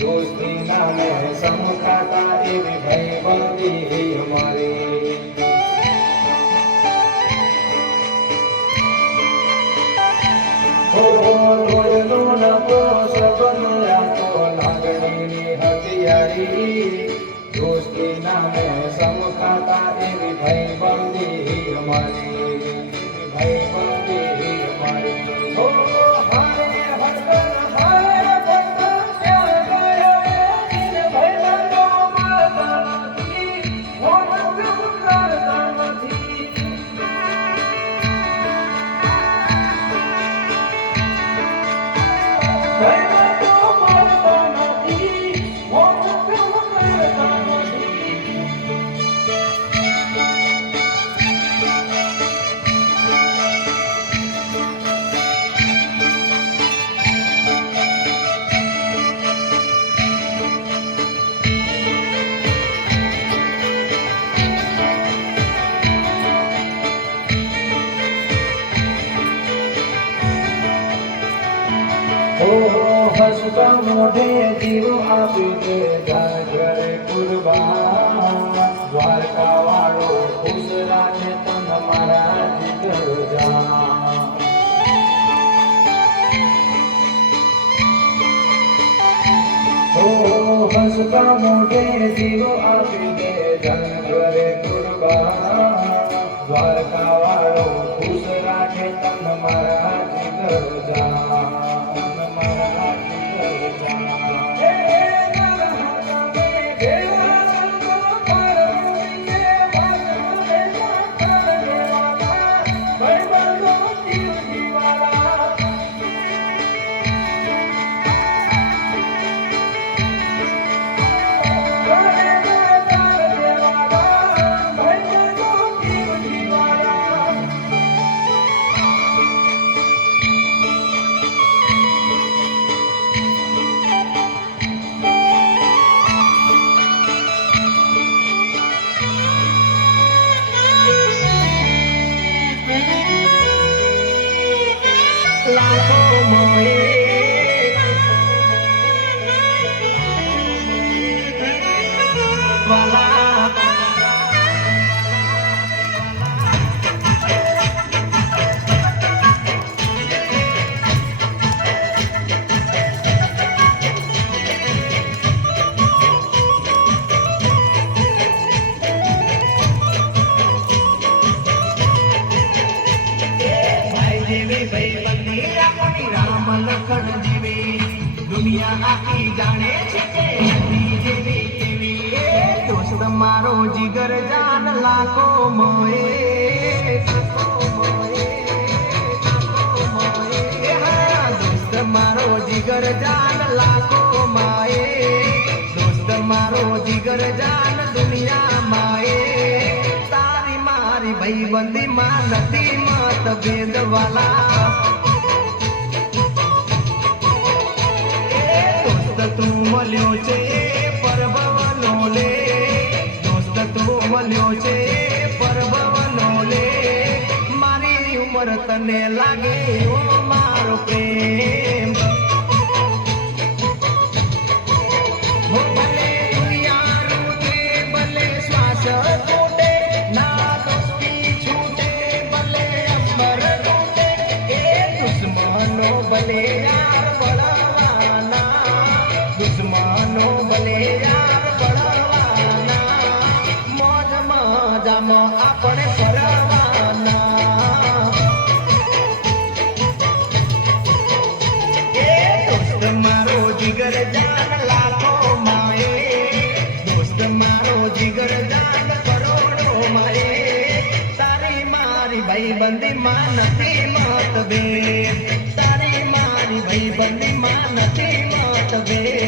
दोस्ती नामे समकाता एवी भाईबंदी हमारी हो लोयलो नतो सबन यातो लागणी हथियारी दोस्ती नामे समकाता एवी भाईबंदी हमारी भाईबंदी हमारी हो હસતા મોઢે જીવ આપી દે ઘરે કુરબાન દ્વારકા વાળો ખુશ રાખે તન મારા જીગર જાન હસતા મોઢે જીવ આપી દે ઘરે કુરબાન દ્વારકા વાળો ખુશ રાખે તન મારા જીગર જાન दुनिया आखी जाने दोस्त मारो जिगर जान लाखो मोए दोस्त मारो जिगर जान लाखो माए दोस्त मारो जिगर जान दुनिया माए तारी मारी भाई बंदी मां नदी मत भेद वाला તું મળ્યો છે પરભવનો લે દોસ્ત તું મળ્યો છે પરભવનો લે મારી ઉંમર તને લાગે ઓ મારો પ્રેમ ભલે દુનિયા રૂઠે ભલે શ્વાસ તૂટે ના દોસ્તી છૂટે ભલે અંબર તૂટે એ દુશ્મનો ભલે યાર दुश्मनो भले यार बड़वाना मौज मजाમાં આપણે ફરવાના એ દોસ્ત મારો જીગર જાન લાખો માએ દોસ્ત મારો જીગર જાન કરોડો માએ તારી મારી ભાઈબંધી માં નથી મતભેદ તારી મારી ભાઈબંધી માં નથી મતભેદ વે